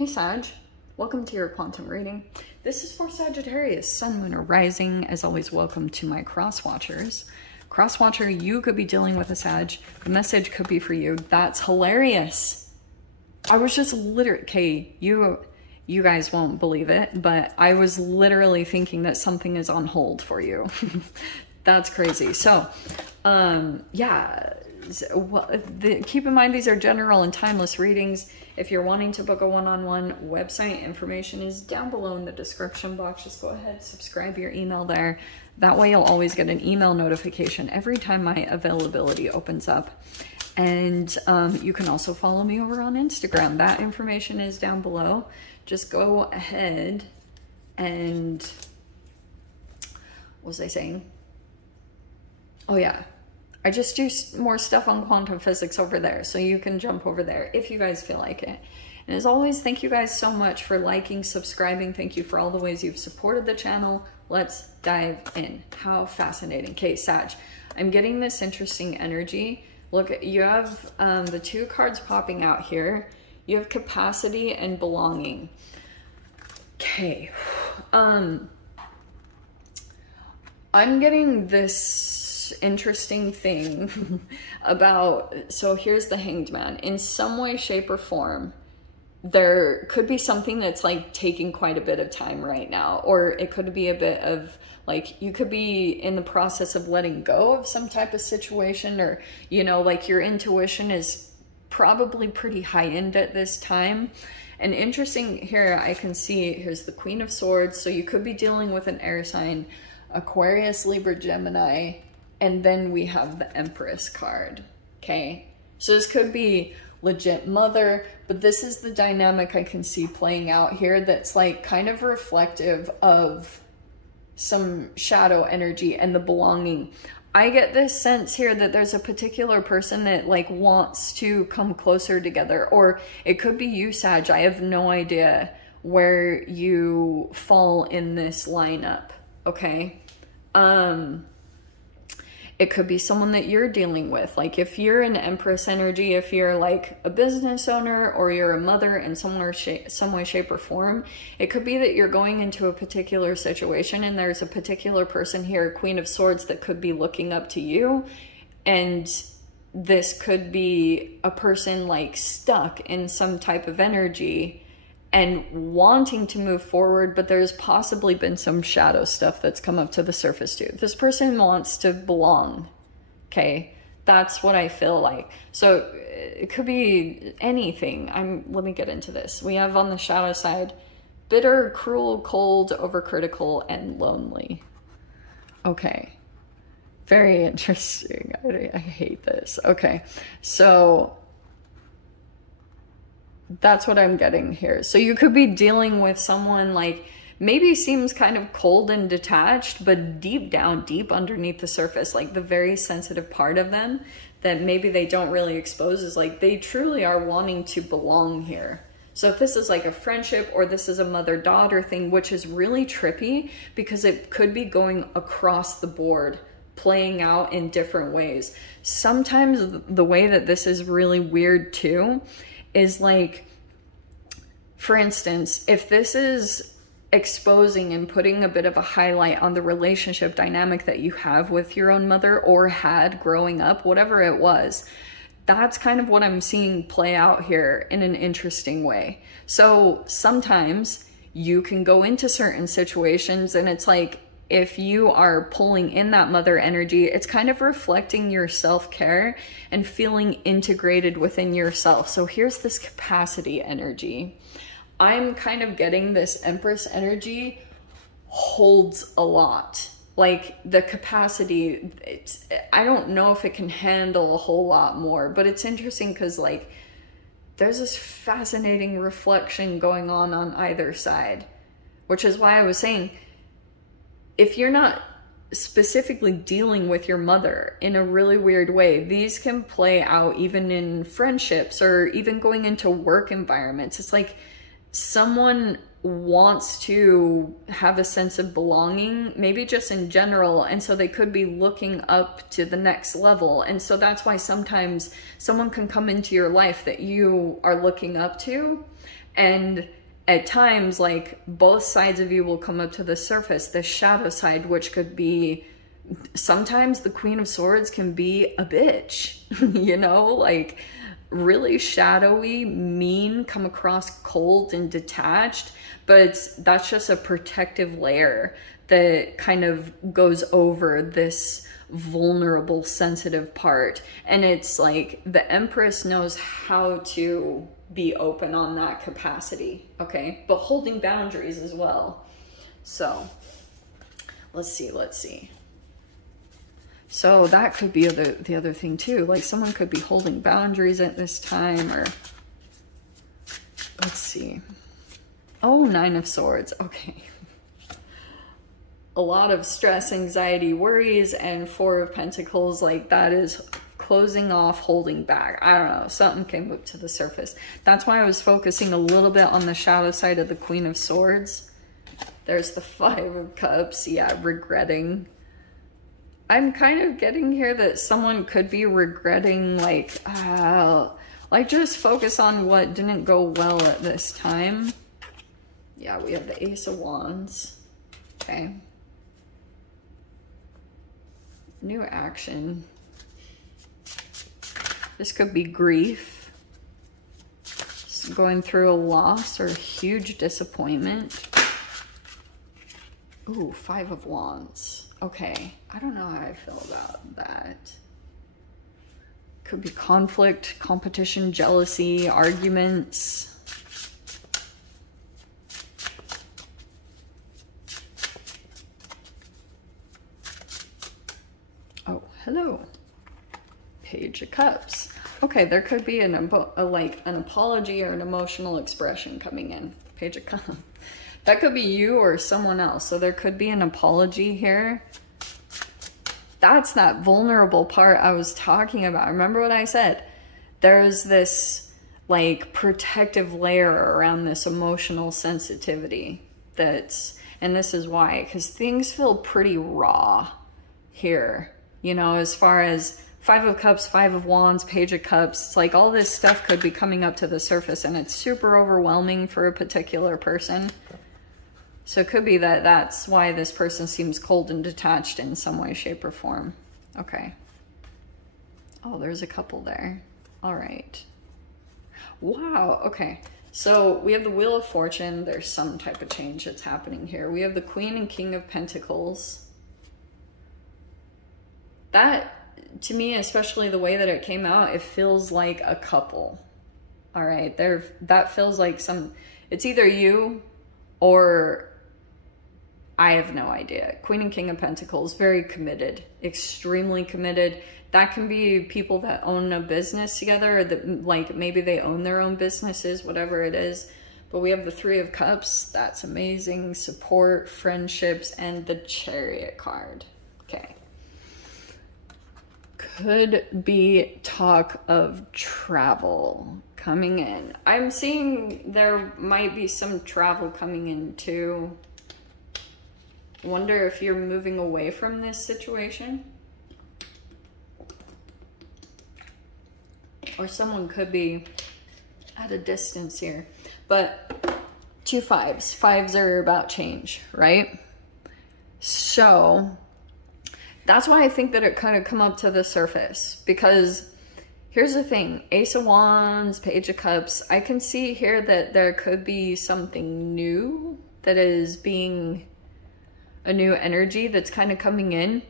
Hey Sag, welcome to your quantum reading. This is for Sagittarius, Sun, Moon, or Rising. As always, welcome to my cross watchers. Cross watcher, you could be dealing with a Sag. The message could be for you. That's hilarious. I was just literally, okay, you guys won't believe it, but I was literally thinking that something is on hold for you. That's crazy. So, yeah, keep in mind these are general and timeless readings. If you're wanting to book a one-on-one, website information is down below in the description box. Just go ahead, subscribe your email there. That way you'll always get an email notification every time my availability opens up. And you can also follow me over on Instagram. That information is down below. Just go ahead and, what was I saying? Oh yeah, I just do more stuff on quantum physics over there, so you can jump over there if you guys feel like it. And as always, thank you guys so much for liking, subscribing. Thank you for all the ways you've supported the channel. Let's dive in. How fascinating. Okay, Sag, I'm getting this interesting energy. Look, you have the two cards popping out here. You have capacity and belonging. Okay. I'm getting this interesting thing about, so here's the Hanged Man. In some way, shape, or form, there could be something that's like taking quite a bit of time right now, or it could be a bit of like, you could be in the process of letting go of some type of situation, or, you know, like your intuition is probably pretty high-end at this time. And interesting here, I can see, here's the Queen of Swords. So you could be dealing with an air sign, Aquarius, Libra, Gemini, and then we have the Empress card, okay? So this could be legit mother, but this is the dynamic I can see playing out here that's like kind of reflective of some shadow energy and the belonging. I get this sense here that there's a particular person that like wants to come closer together, or it could be you, Sag. I have no idea where you fall in this lineup, okay? It could be someone that you're dealing with. Like if you're an Empress energy, if you're like a business owner or you're a mother in some way, shape, or form, it could be that you're going into a particular situation and there's a particular person here, Queen of Swords, that could be looking up to you. And this could be a person like stuck in some type of energy and wanting to move forward, but there's possibly been some shadow stuff that's come up to the surface too. This person wants to belong, okay? That's what I feel like. So it could be anything. Let me get into this. We have on the shadow side, bitter, cruel, cold, overcritical, and lonely. Okay, very interesting. I hate this. Okay, so that's what I'm getting here. So you could be dealing with someone like maybe seems kind of cold and detached, but deep down, deep underneath the surface, like the very sensitive part of them that maybe they don't really expose is like they truly are wanting to belong here. So if this is like a friendship or this is a mother-daughter thing, which is really trippy because it could be going across the board, playing out in different ways. Sometimes the way that this is really weird too is like, for instance, if this is exposing and putting a bit of a highlight on the relationship dynamic that you have with your own mother or had growing up, whatever it was, that's kind of what I'm seeing play out here in an interesting way. So sometimes you can go into certain situations and it's like, if you are pulling in that mother energy, it's kind of reflecting your self-care and feeling integrated within yourself. So here's this capacity energy. I'm kind of getting this Empress energy holds a lot. Like the capacity, I don't know if it can handle a whole lot more, but it's interesting because like there's this fascinating reflection going on either side, which is why I was saying, if you're not specifically dealing with your mother in a really weird way, these can play out even in friendships or even going into work environments. It's like someone wants to have a sense of belonging, maybe just in general, and so they could be looking up to the next level. And so that's why sometimes someone can come into your life that you are looking up to, and at times, like, both sides of you will come up to the surface. The shadow side, which could be, sometimes the Queen of Swords can be a bitch, you know, like really shadowy, mean, come across cold and detached, but that's just a protective layer that kind of goes over this vulnerable, sensitive part. And it's like the Empress knows how to be open on that capacity, okay? But holding boundaries as well. So let's see. So that could be the other thing too. Like someone could be holding boundaries at this time, or let's see. Oh, 9 of Swords. Okay. A lot of stress, anxiety, worries, and 4 of Pentacles. Like that is closing off, holding back. I don't know. Something came up to the surface. That's why I was focusing a little bit on the shadow side of the Queen of Swords. There's the 5 of Cups. Yeah, regretting. I'm kind of getting here that someone could be regretting, like just focus on what didn't go well at this time. Yeah, we have the Ace of Wands. Okay. New action. This could be grief. Just going through a loss or a huge disappointment. Ooh, 5 of Wands. Okay, I don't know how I feel about that. Could be conflict, competition, jealousy, arguments. Oh, hello. Page of Cups. Okay, there could be an apology or an emotional expression coming in. Page of Cups. That could be you or someone else. So there could be an apology here. That's that vulnerable part I was talking about. Remember what I said? There's this like protective layer around this emotional sensitivity and this is why, because things feel pretty raw here, you know, as far as 5 of Cups, 5 of Wands, Page of Cups. It's like all this stuff could be coming up to the surface and it's super overwhelming for a particular person. So it could be that that's why this person seems cold and detached in some way, shape, or form. Okay. Oh, there's a couple there. All right. Wow. Okay. So we have the Wheel of Fortune. There's some type of change that's happening here. We have the Queen and King of Pentacles. That, to me, especially the way that it came out, it feels like a couple. All right. That feels like it's either you or I have no idea. Queen and King of Pentacles, very committed, extremely committed. That can be people that own a business together, or that like maybe they own their own businesses, whatever it is. But we have the 3 of Cups. That's amazing. Support, friendships, and the Chariot card. Okay. Could be talk of travel coming in. I'm seeing there might be some travel coming in too. Wonder if you're moving away from this situation. Or someone could be at a distance here. But 2 5s. 5s are about change, right? So that's why I think that it kind of come up to the surface. Because here's the thing. Ace of Wands, Page of Cups. I can see here that there could be something new that is being a new energy that's kind of coming in.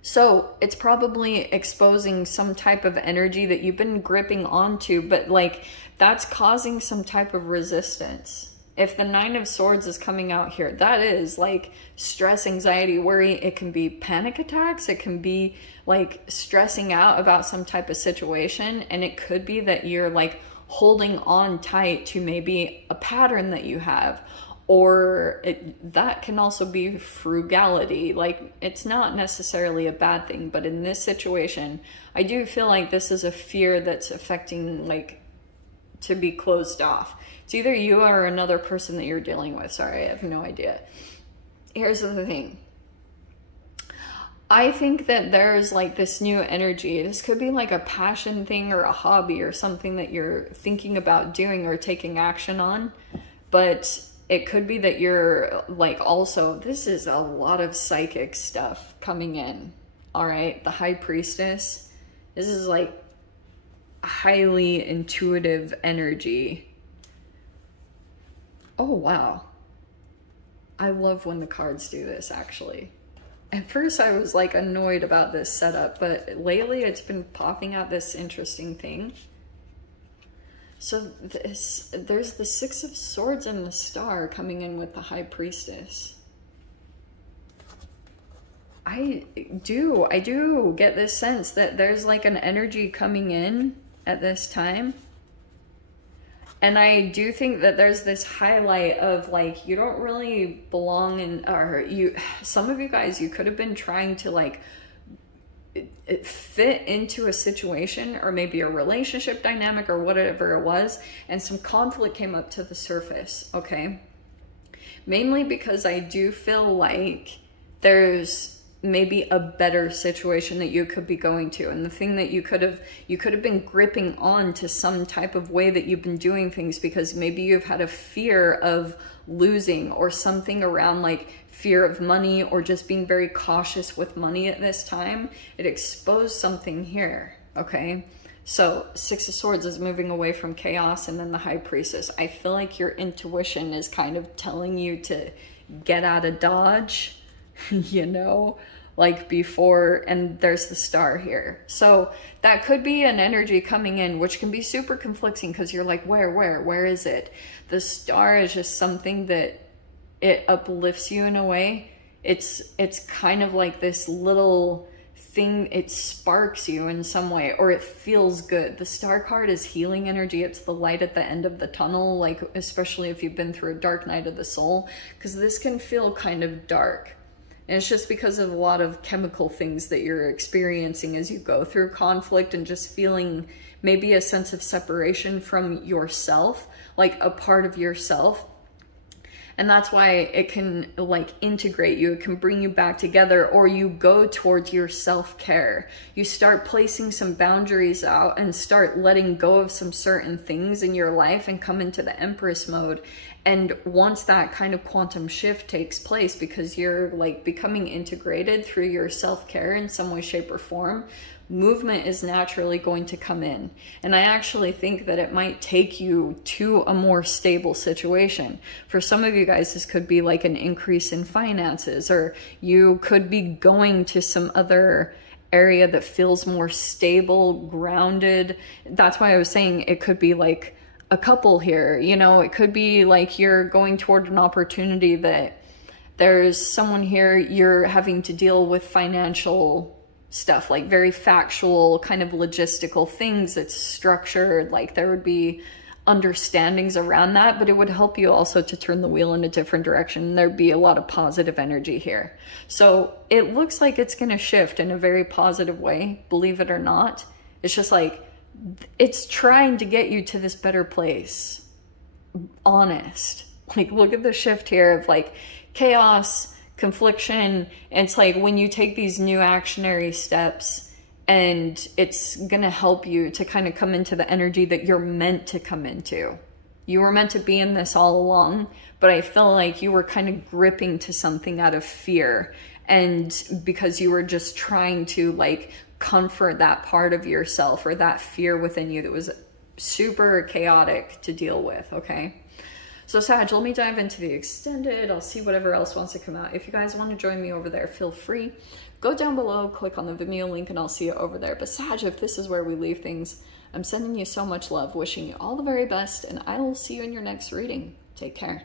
So it's probably exposing some type of energy that you've been gripping onto, but like that's causing some type of resistance. If the 9 of Swords is coming out here, that is like stress, anxiety, worry. It can be panic attacks. It can be like stressing out about some type of situation. And it could be that you're like holding on tight to maybe a pattern that you have. Or that can also be frugality. Like, it's not necessarily a bad thing, but in this situation, I do feel like this is a fear that's affecting, like, to be closed off. It's either you or another person that you're dealing with. Sorry, I have no idea. Here's the thing. I think that there's like this new energy. This could be like a passion thing or a hobby or something that you're thinking about doing or taking action on. But it could be that you're like also, this is a lot of psychic stuff coming in. All right, the High Priestess. This is like highly intuitive energy. Oh, wow. I love when the cards do this, actually. At first I was like annoyed about this setup, but lately it's been popping out this interesting thing. So there's the Six of Swords and the Star coming in with the High Priestess. I do get this sense that there's like an energy coming in at this time. And I do think that there's this highlight of like, you don't really belong in, or some of you guys, you could have been trying to like fit into a situation or maybe a relationship dynamic or whatever it was, and some conflict came up to the surface, okay? Mainly because I do feel like there's maybe a better situation that you could be going to, and the thing that you could have been gripping on to some type of way that you've been doing things because maybe you've had a fear of losing or something around like fear of money or just being very cautious with money at this time. It exposed something here, okay? So Six of Swords is moving away from chaos, and then the High Priestess. I feel like your intuition is kind of telling you to get out of Dodge, you know, like before, and there's the Star here. So that could be an energy coming in, which can be super conflicting because you're like, where is it? The Star is just something that it uplifts you in a way. It's kind of like this little thing, it sparks you in some way, or it feels good. The Star card is healing energy. It's the light at the end of the tunnel, like especially if you've been through a dark night of the soul, because this can feel kind of dark. And it's just because of a lot of chemical things that you're experiencing as you go through conflict and just feeling maybe a sense of separation from yourself, like a part of yourself. And that's why it can like integrate you. It can bring you back together, or you go towards your self-care. You start placing some boundaries out and start letting go of some certain things in your life and come into the Empress mode. And once that kind of quantum shift takes place, because you're like becoming integrated through your self-care in some way, shape, or form, movement is naturally going to come in. And I actually think that it might take you to a more stable situation. For some of you guys, this could be like an increase in finances, or you could be going to some other area that feels more stable, grounded. That's why I was saying it could be like a couple here, you know, it could be like you're going toward an opportunity that there's someone here, you're having to deal with financial stuff, like very factual kind of logistical things that's structured, like there would be understandings around that, but it would help you also to turn the wheel in a different direction. There'd be a lot of positive energy here. So it looks like it's going to shift in a very positive way, believe it or not. It's just like, it's trying to get you to this better place. Honest. Like, look at the shift here of like chaos, confliction. And it's like when you take these new actionary steps, and it's gonna help you to kind of come into the energy that you're meant to come into. You were meant to be in this all along, but I feel like you were kind of gripping to something out of fear, and because you were just trying to like comfort that part of yourself or that fear within you that was super chaotic to deal with, okay? So Sag, let me dive into the extended. I'll see whatever else wants to come out. If you guys want to join me over there, feel free. Go down below, click on the Vimeo link, and I'll see you over there. But Sag, if this is where we leave things, I'm sending you so much love, wishing you all the very best, and I will see you in your next reading. Take care.